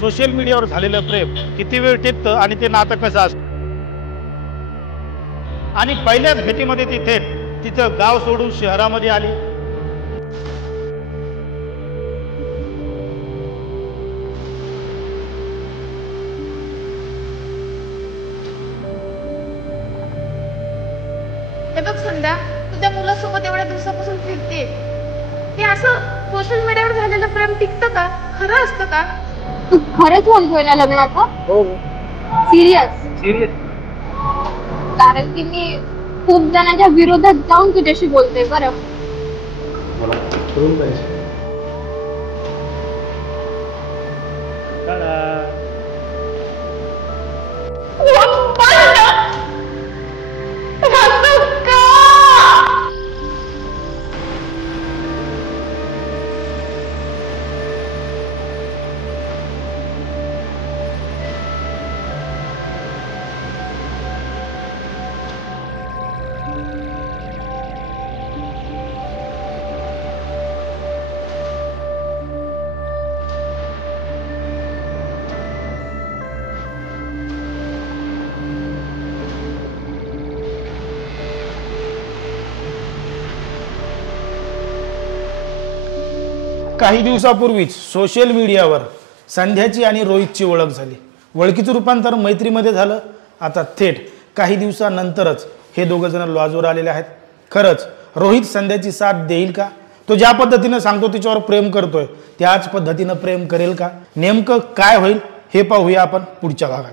Social मीडियावर झालेलं प्रेम किती वेळ टिकतं आणि ते नातं कसं असतं। आणि पहिल्याच भेटीमध्ये ती थेट तिचं गाव सोडून शहरामध्ये आली। हे बघ संध्या, तुझ्या मुलासोबत एवढ्या दिवसापासून फिरते, हे असं सोशल मीडियावर झालेलं प्रेम टिकतं का? खरं असतं का? तू खरंच म्हणतोय ना लग्नाचं? हो सिरियस? सिरियस। कारण की मी खूप जणांच्या विरोधात जाऊन तुझ्याशी बोलते बरं। मला करून पाहिजे। काही दिवसापूर्वीच सोशल मीडियावर संध्याची आणि रोहितची ओळख झाली। ओळखीचं रूपांतर मैत्रीमध्ये झालं। आता थेट काही दिवसानंतरच हे दोघं जण लॉजवर आलेले आहेत। खरंच रोहित संध्याची साथ देईल का? तो ज्या पद्धतीनं सांगतो तिच्यावर प्रेम करतोय त्याच पद्धतीनं प्रेम करेल का? नेमकं काय होईल हे पाहूया आपण पुढच्या भागात।